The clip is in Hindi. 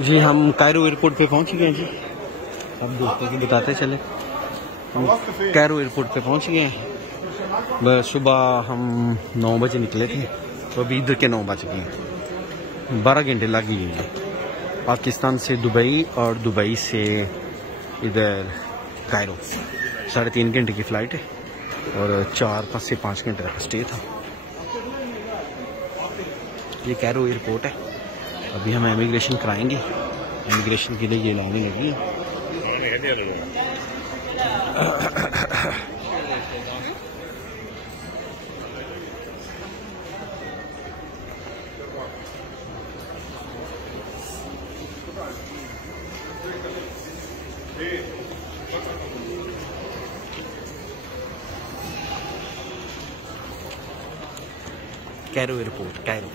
जी हम कायरो एयरपोर्ट पे पहुंच गए हैं जी। हम दोस्तों को बताते चले, हम कायरो एयरपोर्ट पे पहुंच गए हैं। बस सुबह हम 9 बजे निकले थे, तो अभी इधर के 9 बज गए। 12 घंटे लग गए हैं पाकिस्तान से दुबई और दुबई से इधर कायरो। 3.5 घंटे की फ़्लाइट है और 4 से 5 घंटे का स्टे था। ये कायरो एयरपोर्ट है। अभी हम इमिग्रेशन कराएंगे। इमिग्रेशन के लिए ये लाइनें लगी हैं। Cairo airport, Cairo.